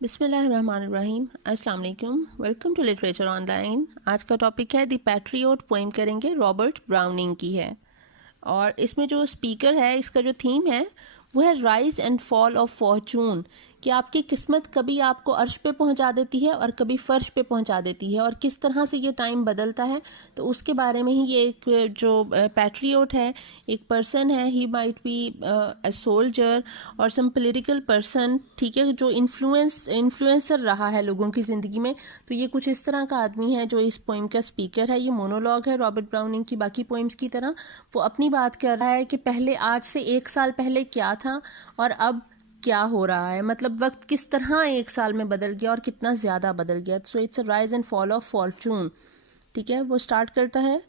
बिस्मिल्लाहिर्रहमानिर्रहीम, अस्सलाम वालेकुम। Welcome to literature online. आज का टॉपिक है द पैट्रियट, पोएम करेंगे रॉबर्ट ब्राउनिंग की है। और इसमें जो स्पीकर है, इसका जो थीम है वो है rise and fall of Fortune, कि आपकी किस्मत कभी आपको अर्श पे पहुंचा देती है और कभी फर्श पे पहुंचा देती है, और किस तरह से ये टाइम बदलता है। तो उसके बारे में ही ये एक जो पैट्रियट है, एक पर्सन है, he might be a soldier और सम पॉलिटिकल पर्सन, ठीक है, जो इन्फ्लुएंसर रहा है लोगों की ज़िंदगी में। तो ये कुछ इस तरह का आदमी है जो इस पोइम का स्पीकर है। ये मोनोलॉग है रॉबर्ट ब्राउनिंग की बाकी पोइम्स की तरह। वो अपनी बात कर रहा है कि पहले, आज से 1 साल पहले क्या था और अब क्या हो रहा है, मतलब वक्त किस तरह 1 साल में बदल गया और कितना ज़्यादा बदल गया। So it's a rise and fall of Fortune, ठीक है। वो स्टार्ट करता है,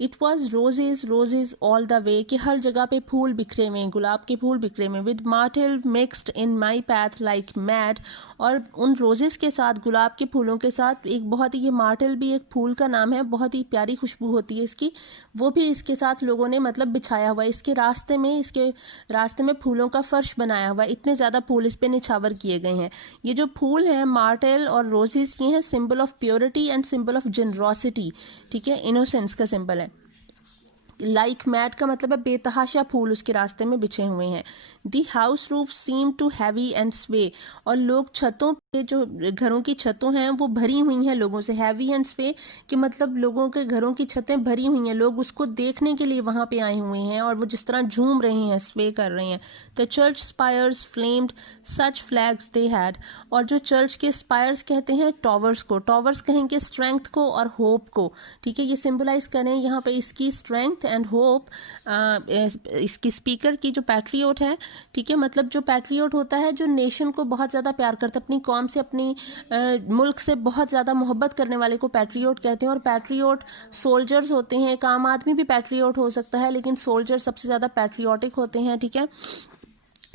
it was roses roses all the way, कि हर जगह पे फूल बिखरे हुए, गुलाब के फूल बिखरे हुए, with Martel mixed in my path like mad. और उन रोजेस के साथ, गुलाब के फूलों के साथ, एक बहुत ही, ये मार्टेल भी एक फूल का नाम है, बहुत ही प्यारी खुशबू होती है इसकी, वो भी इसके साथ लोगों ने मतलब बिछाया हुआ है। इसके रास्ते में फूलों का फर्श बनाया हुआ है, इतने ज़्यादा फूल इस पे निछावर किए गए हैं। ये जो फूल हैं मार्टेल और रोजेस, ये हैं symbol of purity and symbol of generosity, ठीक है, इनोसेंस का सिंबल है। लाइक मैट का मतलब है बेतहाशा फूल उसके रास्ते में बिछे हुए हैं। The house roof seem to heavy and sway, और लोग छतों पे, जो घरों की छतों हैं वो भरी हुई हैं लोगों से। हैवी एंड स्वे कि मतलब लोगों के घरों की छतें भरी हुई हैं, लोग उसको देखने के लिए वहां पे आए हुए हैं और वो जिस तरह झूम रहे हैं, स्वे कर रहे हैं। The church spires flamed such flags they had, और जो चर्च के स्पायर्स कहते हैं टॉवर्स को, टॉवर्स कहेंगे स्ट्रेंथ को और होप को, ठीक है। ये सिंबलाइज करें यहाँ पे इसकी स्ट्रेंथ एंड होप, इसकी स्पीकर की जो पैट्रियट है, ठीक है, मतलब जो पैट्रियट होता है जो नेशन को बहुत ज़्यादा प्यार करता है, अपनी कौम से, अपनी मुल्क से बहुत ज़्यादा मोहब्बत करने वाले को पैट्रियट कहते हैं। और पैट्रियट सोल्जर्स होते हैं, एक आम आदमी भी पैट्रियट हो सकता है, लेकिन सोल्जर सबसे ज़्यादा पैट्रियोटिक होते हैं, ठीक है।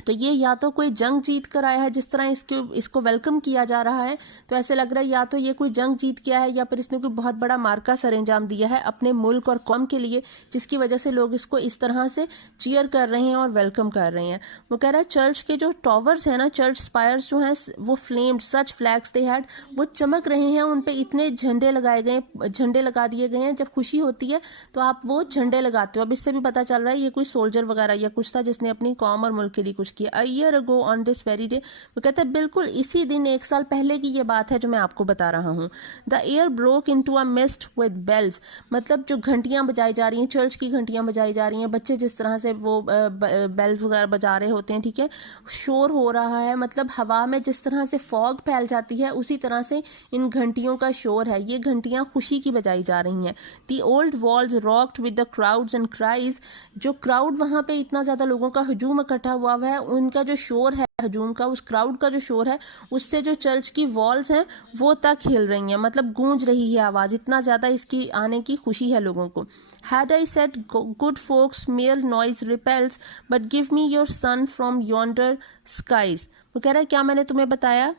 तो ये या तो कोई जंग जीत कर आया है, जिस तरह इसको वेलकम किया जा रहा है, तो ऐसे लग रहा है या तो ये कोई जंग जीत किया है या फिर इसने कोई बहुत बड़ा मार्का सरंजाम दिया है अपने मुल्क और कौम के लिए, जिसकी वजह से लोग इसको इस तरह से चीयर कर रहे हैं और वेलकम कर रहे हैं। वो कह रहा है चर्च के जो टॉवर्स हैं ना, चर्च स्पायर्स जो हैं, वो flamed such flags they had, वो चमक रहे हैं, उन पे इतने झंडे लगाए गए, झंडे लगा दिए गए हैं। जब खुशी होती है तो आप वो झंडे लगाते हो। अब इससे भी पता चल रहा है ये कोई सोल्जर वगैरह या कुछ था जिसने अपनी कौम और मुल्क के लिए कुछ किया। A year ago on this very day, वो कहता है बिल्कुल इसी दिन 1 साल पहले की ये बात है जो मैं आपको बता रहा हूँ। The air broke into a mist with bells, मतलब जो घंटियां बजाई जा रही हैं, चर्च की घंटियां बजाई जा रही हैं, बच्चे जिस तरह से वो बेल्स वगैरह बजा रहे होते हैं, ठीक है, शोर हो रहा है, मतलब हवा में जिस तरह से फॉग फैल जाती है उसी तरह से इन घंटियों का शोर है। ये घंटियां खुशी की बजाई जा रही हैं। The old walls rocked with the crowds and cries, जो क्राउड वहां पे इतना ज्यादा लोगों का हजूम इकट्ठा हुआ है, उनका जो शोर है हजूम का, उस क्राउड का जो शोर है, उससे जो चर्च की वॉल्स हैं वो तक हिल रही हैं, मतलब गूंज रही है आवाज, इतना ज्यादा इसकी आने की खुशी है लोगों को। Had I said good folks mere noise repels, but give me your son from yonder skies, वो कह रहा है क्या मैंने तुम्हें बताया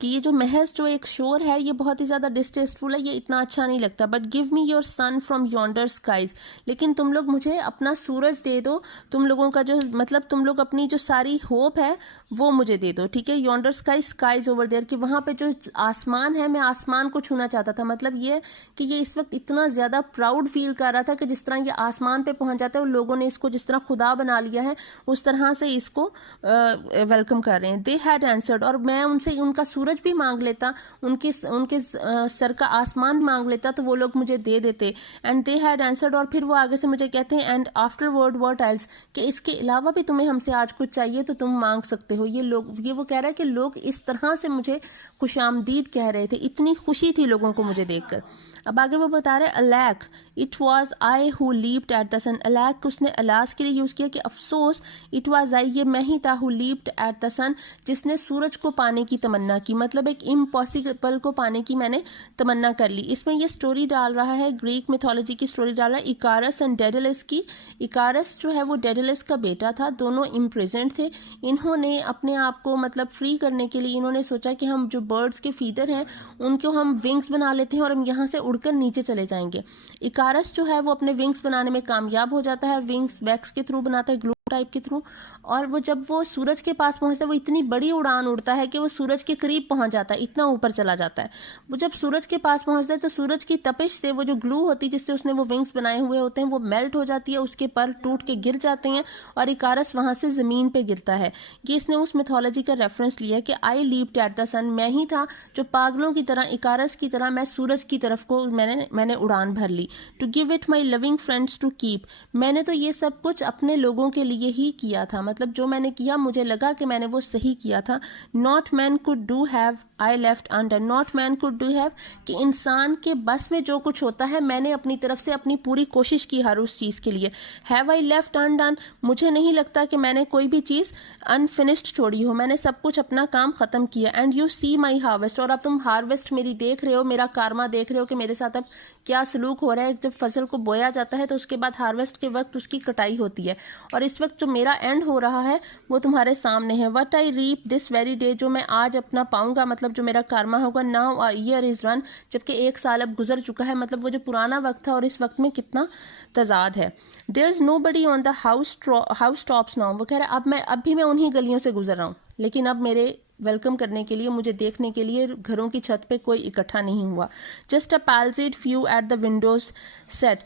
कि ये जो महज जो एक शोर है ये बहुत ही ज़्यादा डिस्टेस्टफुल है, ये इतना अच्छा नहीं लगता। But give me your sun from yonder skies, लेकिन तुम लोग मुझे अपना सूरज दे दो, तुम लोगों का जो मतलब तुम लोग अपनी जो सारी होप है वो मुझे दे दो, ठीक है। Yonder sky, skies over there, कि वहाँ पे जो आसमान है, मैं आसमान को छूना चाहता था। मतलब ये कि ये इस वक्त इतना ज़्यादा प्राउड फील कर रहा था कि जिस तरह ये आसमान पे पहुँच जाता है और लोगों ने इसको जिस तरह खुदा बना लिया है उस तरह से इसको वेलकम कर रहे हैं। दे हैड आंसर्ड, और मैं उनसे उनका सूरज भी मांग लेता, उनके सर का आसमान मांग लेता तो वो लोग मुझे दे देते। एंड दे हैड आंसर्ड, और फिर वो आगे से मुझे कहते हैं एंड आफ्टरवर्ड व्हाट एल्स, कि इसके अलावा भी तुम्हें हमसे आज कुछ चाहिए तो तुम मांग सकते हो। ये वो कह रहा है कि लोग इस तरह से मुझे खुशामदीद कह रहे थे, इतनी खुशी थी लोगों को मुझे देखकर। अब आगे वो बता रहे alack it was I who leaped at the sun, alack उसने अलास के लिए यूज किया कि अफसोस, इट वॉज आई, ये मैं ही था, हु लीप्ड एट द सन, जिसने सूरज को पाने की तमन्ना की। मतलब एक इम्पॉसिबल को पाने की मैंने तमन्ना कर ली। इसमें ये स्टोरी डाल रहा है, ग्रीक मिथोलॉजी की स्टोरी डाल रहा है इकारस एंड डेडलस की। इकारस जो है वो डेडलस का बेटा था, दोनों इम्प्रिजन्ड थे। इन्होंने अपने आप को मतलब फ्री करने के लिए इन्होंने सोचा कि हम जो बर्ड्स के फीडर हैं उनको हम विंग्स बना लेते हैं और हम यहाँ से उड़कर नीचे चले जाएंगे। इकारस जो है वो अपने विंग्स बनाने में कामयाब हो जाता है, विंग्स वैक्स के थ्रू बनाता है, ग्लू टाइप के थ्रू। और वो जब वो सूरज के पास पहुंचता है वो इतनी बड़ी उड़ान उड़ता है कि वो सूरज के करीब पहुंच जाता है, इतना ऊपर चला जाता है। वो जब सूरज के पास पहुंचता है तो सूरज की तपिश से वो जो ग्लू होती है जिससे उसने वो विंग्स बनाए हुए होते हैं वो मेल्ट हो जाती है, उसके पर टूट के गिर जाते हैं और इकारस वहां से जमीन पे गिरता है। ये इसने उस मिथोलॉजी का रेफरेंस लिया कि आई लीप्ड एट द सन, मैं ही था जो पागलों की तरह इकारस की तरह मैं सूरज की तरफ को मैंने उड़ान भर ली। To give it my loving friends to keep, मैंने तो ये सब कुछ अपने लोगों के लिए ही किया था, मतलब जो मैंने किया मुझे लगा कि मैंने वो सही किया था। Not man could do have I left under, not man could do have कि इंसान के बस में जो कुछ होता है मैंने अपनी तरफ से अपनी पूरी कोशिश की हर उस चीज के लिए। हैव आई लेफ्ट अनडन, मुझे नहीं लगता कि मैंने कोई भी चीज अनफिनिश्ड छोड़ी हो, मैंने सब कुछ अपना काम खत्म किया। And you see my harvest, और अब तुम हार्वेस्ट मेरी देख रहे हो, मेरा कारमा देख रहे हो कि मेरे साथ अब क्या सलूक हो रहा है। जब फसल को बोया जाता है तो उसके बाद हार्वेस्ट के वक्त उसकी कटाई होती है और इस वक्त जो मेरा एंड हो रहा है वो तुम्हारे सामने है। What I reap this very day, जो मैं आज अपना पाऊंगा, मतलब जो मेरा कारमा होगा। Now a year is run, जबकि एक साल अब गुजर चुका है, मतलब वो जो पुराना वक्त था और इस वक्त में कितना तजाद है। There is nobody on the house tops now, वो कह रहा है अब भी मैं उन्हीं गलियों से गुजर रहा हूँ, लेकिन अब मेरे वेलकम करने के लिए, मुझे देखने के लिए घरों की छत पे कोई इकट्ठा नहीं हुआ। Just a placid few at the windows set,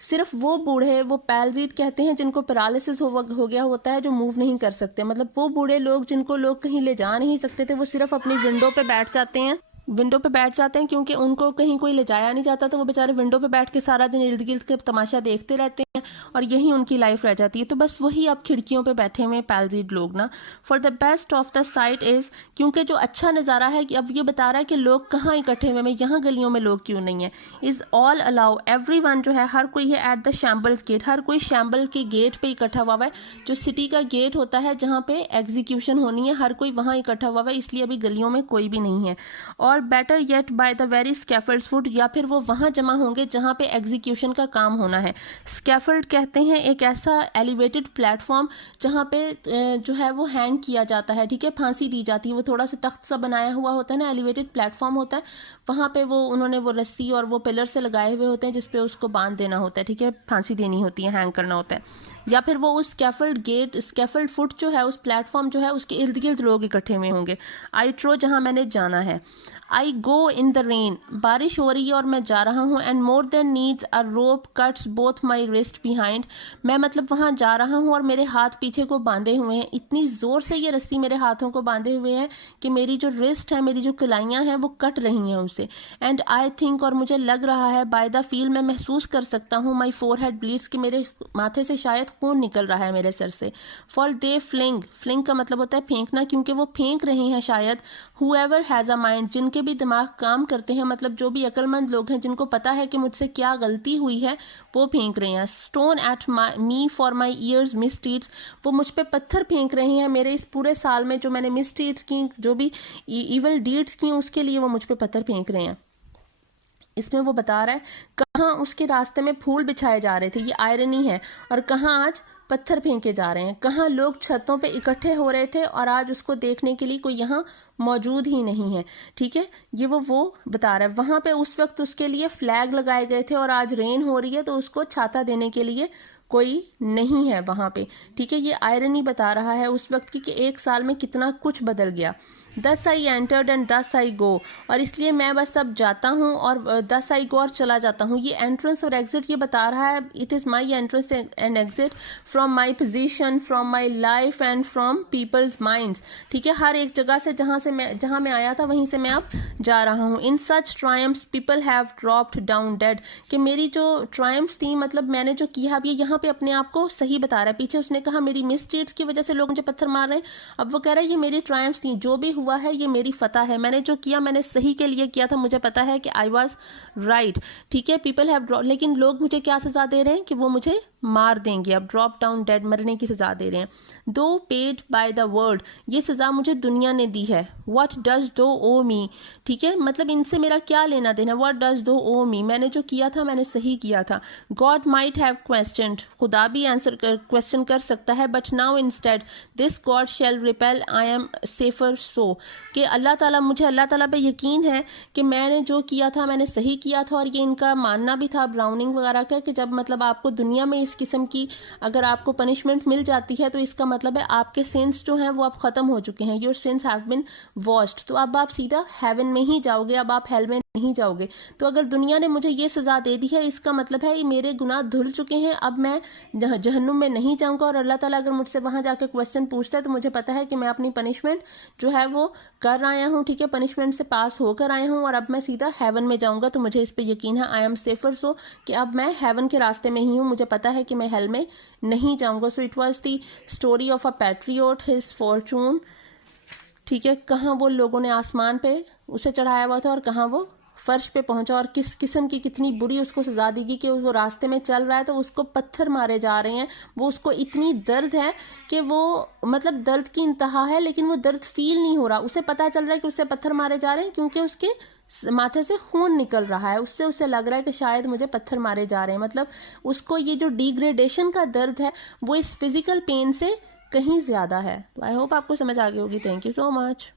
सिर्फ वो बूढ़े, वो पैल्सीड कहते हैं जिनको पैरालिसिस हो गया होता है, जो मूव नहीं कर सकते, मतलब वो बूढ़े लोग जिनको लोग कहीं ले जा नहीं सकते थे, वो सिर्फ अपनी विंडो पे बैठ जाते हैं, क्योंकि उनको कहीं कोई ले जाया नहीं जाता, तो वो बेचारे विंडो पे बैठ के सारा दिन इर्द गिर्द के तमाशा देखते रहते हैं और यही उनकी लाइफ रह जाती है। तो बस वही अब खिड़कियों पे बैठे हुए पैल्सीड लोग ना। For the best of the site is, क्योंकि जो अच्छा नज़ारा है, कि अब ये बता रहा है कि लोग कहाँ इकट्ठे हुए हैं, यहाँ गलियों में लोग क्यों नहीं है। Is all allow every one, जो है हर कोई है, एट द शैम्बल्स गेट, हर कोई शैम्बल के गेट पे इकट्ठा हुआ है, जो सिटी का गेट होता है जहाँ पे एग्जीक्यूशन होनी है, हर कोई वहाँ इकट्ठा हुआ है, इसलिए अभी गलियों में कोई भी नहीं है। और better yet by the very scaffold foot, या फिर वो वहाँ जमा होंगे जहाँ पे एग्जीक्यूशन का काम होना है। स्कैफल्ड कहते हैं एक ऐसा एलिवेटेड प्लेटफॉर्म जहाँ पे जो है वो हैंग किया जाता है, ठीक है, फांसी दी जाती है, वो थोड़ा सा तख्त सा बनाया हुआ होता है ना, एलिवेटेड प्लेटफॉर्म होता है, वहाँ पे वो उन्होंने वो रस्सी और वो पिलर से लगाए हुए होते हैं जिसपे उसको बांध देना होता है, ठीक है, फांसी देनी होती है, हैंग करना होता है। या फिर वो उस स्कैफल्ड फुट जो है, उस प्लेटफॉर्म जो है, उसके इर्द गिर्द लोग इकट्ठे हुए होंगे। आई ट्रो, जहाँ मैंने जाना है। आई गो इन द रेन, बारिश हो रही है और मैं जा रहा हूँ। And more than needs a rope cuts both my wrist behind, मैं मतलब वहाँ जा रहा हूँ और मेरे हाथ पीछे को बांधे हुए हैं, इतनी ज़ोर से ये रस्सी मेरे हाथों को बांधे हुए हैं कि मेरी जो रिस्ट है, मेरी जो कलाइयाँ हैं वो कट रही हैं उससे। एंड आई थिंक, और मुझे लग रहा है, बाय द फील, मैं महसूस कर सकता हूँ, माई फोरहेड ब्लीड्स, कि मेरे माथे से शायद खून निकल रहा है मेरे सर से। फॉर दे फ्लिंग का मतलब होता है फेंकना, क्योंकि वो फेंक रहे हैं शायद। हुएवर हैज़ अ माइंड, जिनके भी दिमाग काम करते हैं, मतलब जो भी अक्लमंद लोग हैं जिनको पता है कि मुझसे क्या गलती हुई है, वो फेंक रहे हैं। Stone at me for my years misdeeds, वो मुझ पे पत्थर फेंक रहे हैं मेरे इस पूरे साल में जो मैंने मिसडीड्स की, जो भी इवल डीड्स की, उसके लिए वो मुझ पे पत्थर फेंक रहे हैं। इसमें वो बता रहा है कहाँ उसके रास्ते में फूल बिछाए जा रहे थे, ये आयरनी है, और कहाँ आज पत्थर फेंके जा रहे हैं, कहाँ लोग छतों पे इकट्ठे हो रहे थे और आज उसको देखने के लिए कोई यहाँ मौजूद ही नहीं है, ठीक है, ये वो बता रहा है। वहाँ पे उस वक्त उसके लिए फ्लैग लगाए गए थे और आज रेन हो रही है तो उसको छाता देने के लिए कोई नहीं है वहाँ पे, ठीक है, ये आयरनी बता रहा है उस वक्त की कि एक साल में कितना कुछ बदल गया। दस आई एंटर्ड एंड दस आई गो, और इसलिए मैं बस अब जाता हूँ और दस आई गो और चला जाता हूँ। ये एंट्रेंस और एग्जिट ये बता रहा है, it is my entrance and exit from my position, from my life and from people's minds, ठीक है, हर एक जगह से जहाँ मैं आया था वहीं से मैं अब जा रहा हूँ। In such triumphs people have dropped down dead, कि मेरी जो ट्रायम्स थी, मतलब मैंने जो किया, अब ये यहाँ पे अपने आप को सही बता रहा है। पीछे उसने कहा मेरी मिसट्रीट्स की वजह से लोग मुझे पत्थर मार रहे हैं, अब वो कह रहा है ये मेरी ट्रायम्स थी, जो भी हुआ है ये मेरी फतह है, मैंने जो किया मैंने सही के लिए किया था, मुझे पता है कि आई वॉज राइट, ठीक है। पीपल हैव, लेकिन लोग मुझे क्या सजा दे रहे हैं कि वो मुझे मार देंगे, अब ड्रॉप डाउन डेड, मरने की सज़ा दे रहे हैं। दो पेड बाय द वर्ल्ड, ये सज़ा मुझे दुनिया ने दी है। व्हाट डज दो ओ मी, ठीक है, मतलब इनसे मेरा क्या लेना देना। व्हाट डज दो ओ मी, मैंने जो किया था मैंने सही किया था। गॉड माइट हैव क्वेश्चनड, खुदा भी आंसर क्वेश्चन कर सकता है, but now instead this god shall repel I am safer so, कि अल्लाह ताला, मुझे अल्लाह ताला पे यकीन है कि मैंने जो किया था मैंने सही किया था। और ये इनका मानना भी था ब्राउनिंग वगैरह का कि जब मतलब आपको दुनिया में इस किस्म की अगर आपको पनिशमेंट मिल जाती है तो इसका मतलब है आपके सिंस जो हैं वो अब ख़त्म हो चुके हैं, your sins have been washed, तो अब आप सीधा हेवन में ही जाओगे, अब आप हेल में नहीं जाओगे। तो अगर दुनिया ने मुझे ये सज़ा दे दी है इसका मतलब है मेरे गुनाह धुल चुके हैं, अब मैं जहन्नुम में नहीं जाऊंगा। और अल्लाह ताला अगर मुझसे वहां जाकर क्वेश्चन पूछता है तो मुझे पता है कि मैं अपनी पनिशमेंट जो है वो कर आया हूँ, ठीक है, पनिशमेंट से पास होकर आया हूँ और अब मैं सीधा हेवन में जाऊंगा। तो मुझे इस पर यकीन है, आई एम सेफर सो, कि अब मैं हेवन के रास्ते में ही हूँ, मुझे पता है कि मैं हेल में नहीं जाऊंगा। So it was the story of a patriot, his Fortune, ठीक है, कहाँ वो लोगों ने आसमान पे उसे चढ़ाया हुआ था और कहाँ वो फर्श पे पहुंचा, और किस किस्म की कितनी बुरी उसको सजा देगी कि वो रास्ते में चल रहा है तो उसको पत्थर मारे जा रहे हैं, वो उसको इतनी दर्द है कि वो मतलब दर्द की इंतहा है लेकिन वो दर्द फील नहीं हो रहा। उसे पता चल रहा है कि उससे पत्थर मारे जा रहे हैं क्योंकि उसके माथे से खून निकल रहा है, उससे उसे लग रहा है कि शायद मुझे पत्थर मारे जा रहे हैं। मतलब उसको ये जो डिग्रेडेशन का दर्द है वो इस फिजिकल पेन से कहीं ज़्यादा है। तो आई होप आपको समझ आ गई होगी। Thank you so much.